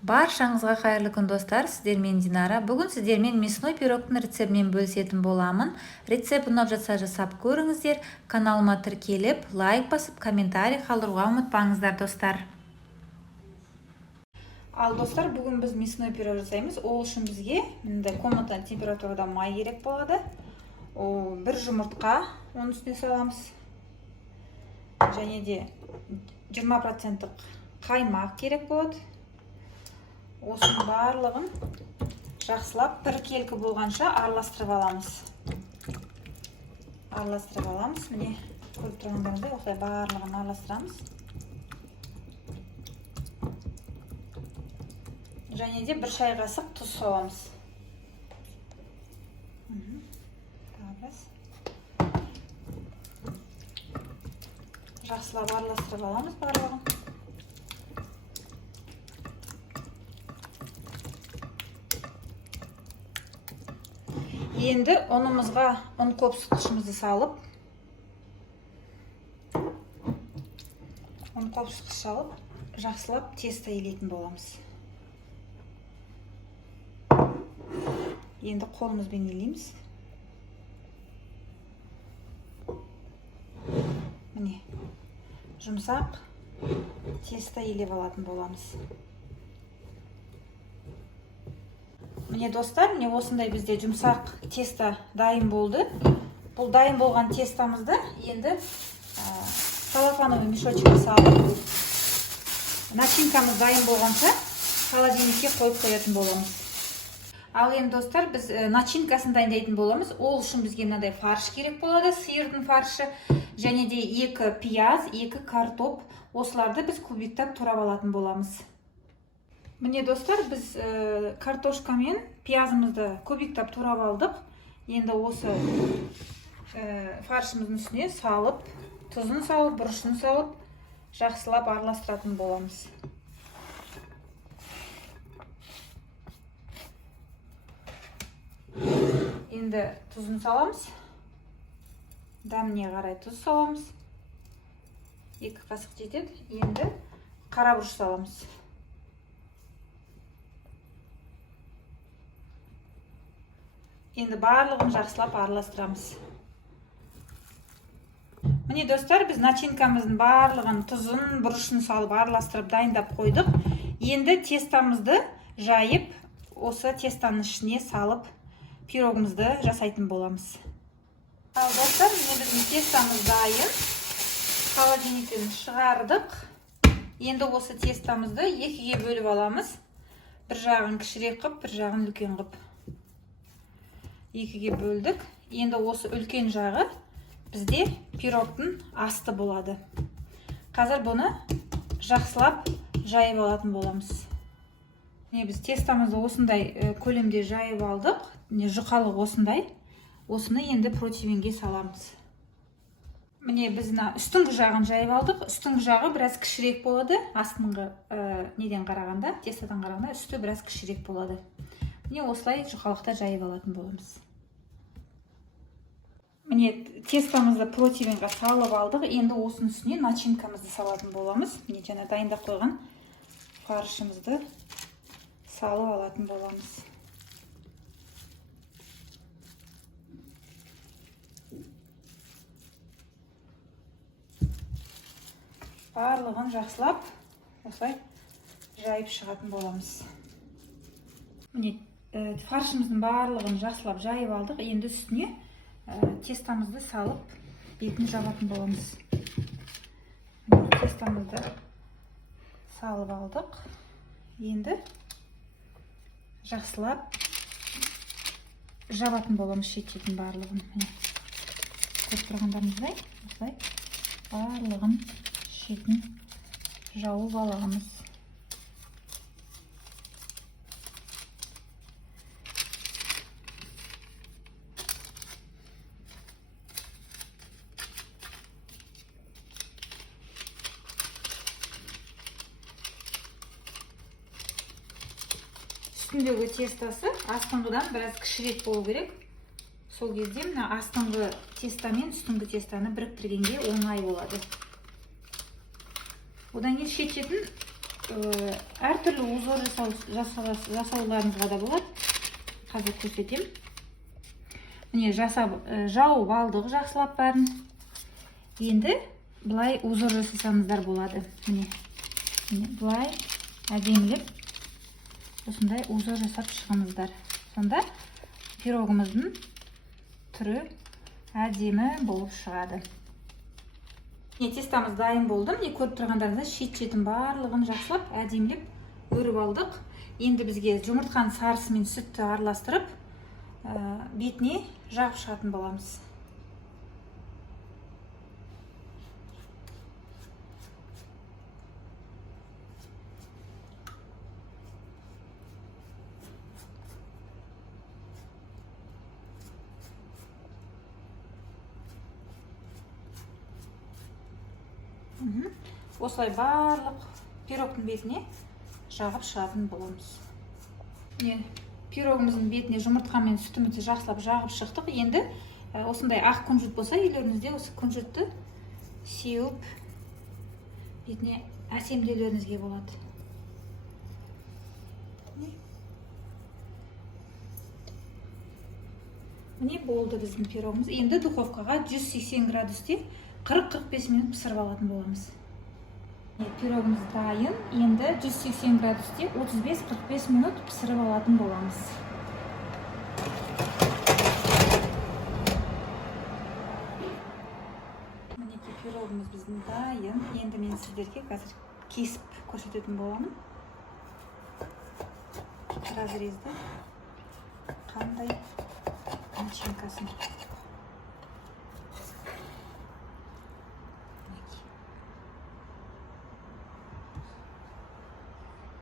Баршаңызға қайырлы күн достар, сіздермен Динара. Бүгін сіздермен мясной пирогтың рецептімен бөлісетін боламын. Рецепт ұнап жатса жасап көріңіздер. Каналыма тіркеліп, лайк басып, комментарий қалдыруға ұмытпаңыздар достар. Ал достар, бүгін біз мясной пирог жасаймыз. Ол үшін бізге мындай комнаталық температурада май керек болады. Бір жұмыртқа, оның үстіне саламыз. Және де 20% қаймақ керек болады. Осының барлығын жақсылап бір келкі болғанша араластырып аламыз. Міне, көріп тұрғандарыңыздай осылай барлығын араластырамыз. Және де бір шай қасық тұз саламыз. Жақсылап араластырып аламыз барлығын. Енді ұнымызға ұн қопсытқышымызды салып, жақсылап тесто илейтін боламыз. Енді қолымызбен илейміз. Міне, жұмсақ тесто илеп алатын боламыз. Міне достар, міне осындай бізде жұмсақ тесто дайын болды. Бұл дайын болған тестамызды енді салафановый мешочкқа салып, начинкамыз дайын болғанша холодильникке қойып қоятын боламыз. Ал енді достар, біз начинкасын дайындайтын боламыз. Ол үшін бізге мынадай фарш керек болады, сиырдың фаршы, және де 2 пияз, 2 картоп. Осыларды біз кубиктап турап алатын боламыз. Міне достар, біз картошка мен пиязымызды кубиктап турап алдық. Енді осы фаршымыздың үстіне салып, тұзын салып, бұрышын салып, жақсылап араластыратын боламыз. Енді тұзын саламыз. Дәміне қарай тұз саламыз. 2 қасық жетеді. Енді қара бұрыш саламыз. Енді барлығын жақсылап араластырамыз. Міне достар, біз начинкамыздың барлығын тұзын, бұрышын салып араластырып дайындап қойдық. Енді тестамызды жайып, осы тестаның ішіне салып, пирогымызды жасайтын боламыз. Ал достар, міне біздің тестамыз дайын. Холодильниктен шығардық. Енді осы тестамызды 2-ге бөліп аламыз. Бір жағын кішірек қып, бір жағын үлкен қып. 2-ге бөлдік. Енді осы үлкен жағы бізде пирогтың асты болады. Қазір бұны жақсылап жайып алатын боламыз. Біз тестамызды осындай көлемде жайып алдық. Жұқалық осындай. Осыны енді противенге саламыз. Міне біз үстіңгі жағын жайып алдық. Үстіңгі жағы біраз кішірек болады. Астыңғы неден қарағанда, тестадан қарағанда үсті біраз кішірек болады. Міне осылай жұқалықта жайып алатын боламыз. Міне тестамызды противенға салып алдық. Енді осының үстіне начинкамызды салатын боламыз. Міне жаңа дайындап қойған фаршымызды салып алатын боламыз. Барлығын жақсылап осылай жайып шығатын боламыз. Міне фаршымыздың барлығын жақсылап жайып алдық. Енді үстіне тестамызды салып бетін жабатын боламыз. Тестамызды салып алдық. Енді жақсылап жабатын боламыз шет-шетін барлығын. Көріп тұрғандарыңыздай, осылай барлығын шетін жауып аламыз. Үстіндегі тестасы астыңғыдан біраз кішірек болу керек. Сол кезде мына астыңғы теста мен үстіңгі тестаны біріктіргенге оңай болады. Одан кейін шет-шетін әртүрлі узор жасауларыңызға да болады. Қазір көрсетем. Міне жауып алдық жақсылап бәрін. Енді бұлай узор жасасаңыздар болады. Міне бұлай әдемілеп осындай узор жасап шығыңыздар. Сонда пирогымыздың түрі әдемі болып шығады. Тестамыз дайын болды. Міне көріп тұрғандарыңызда шет-шетін барлығын жақсылап әдемілеп өріп алдық. Енді бізге жұмыртқаның сарысы мен сүтті араластырып, бетіне жағып шығатын боламыз. Осылай барлық пирогтың бетіне жағып шығатын боламыз. Пирогымыздың бетіне жұмыртқа мен сүтімізді жақсылап жағып шықтық. Енді осындай ақ күнжіт болса, үйлеріңізде осы күнжітті сеуіп бетіне әсемделеріңізге болады. Міне болды біздің пирогымыз. Енді духовкаға 180 градусте 40-45 минут пісіріп алатын боламыз. Пирогымыз дайын. Енді 180 градусте 35-45 минут пісіріп алатын боламыз. Мінекей пирогымыз біздің дайын. Енді мен сіздерге қазір кесіп көрсететін боламын. Разрезді қандай начинкасын.